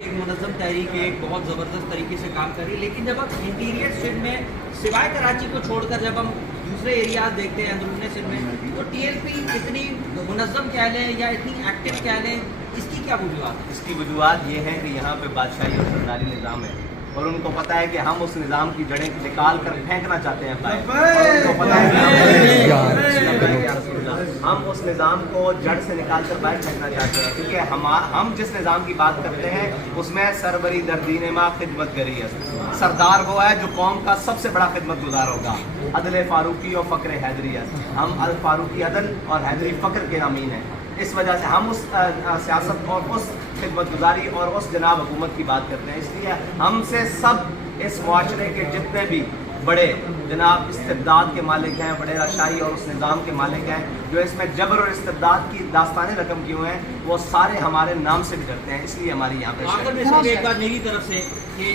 ایک منظم تحریک ہے، ایک بہت زبردست طریقے سے کام کر رہی ہے، لیکن جب ہم انٹیریئر سندھ میں سوائے کراچی کو چھوڑ کر جب ہم دوسرے ایریاز دیکھتے ہیں اندرون سندھ میں، تو ٹی ایل پی اتنی منظم کہہ لیں یا اتنی ایکٹیو کہہ لیں، اس کی کیا وجوہات ہے؟ اس کی وجوہات یہ ہے کہ یہاں پہ بادشاہی اور سرداری نظام ہے، اور ان کو پتہ ہے کہ ہم اس نظام کی جڑیں نکال کر پھینکنا چاہتے ہیں باہر، اور ان کو پتہ ہے کہ ہم اس نظام کو جڑ سے نکال کر باہر پھینکنا چاہتے ہیں، کیونکہ ہم جس نظام کی بات کرتے ہیں اس میں سربری در دین ما خدمت گری ہے، سردار وہ ہے جو قوم کا سب سے بڑا خدمت گزار ہوگا، عدل فاروقی اور فقر حیدری ہے، ہم فاروقی عدل اور حیدری فقر کے امین ہیں، اس وجہ سے ہم اس سیاست اور اس خدمت گزاری اور اس جناب حکومت کی بات کرتے ہیں، اس لیے ہم سے سب اس معاشرے کے جتنے بھی بڑے جناب استبداد کے مالک ہیں، بڑے راشائی اور اس نظام کے مالک ہیں جو اس میں جبر اور استبداد کی داستانیں رقم کی ہوئے ہیں، وہ سارے ہمارے نام سے گزرتے ہیں، اس لیے ہماری یہاں پہ آخر میں صرف ایک بات میری طرف سے کہ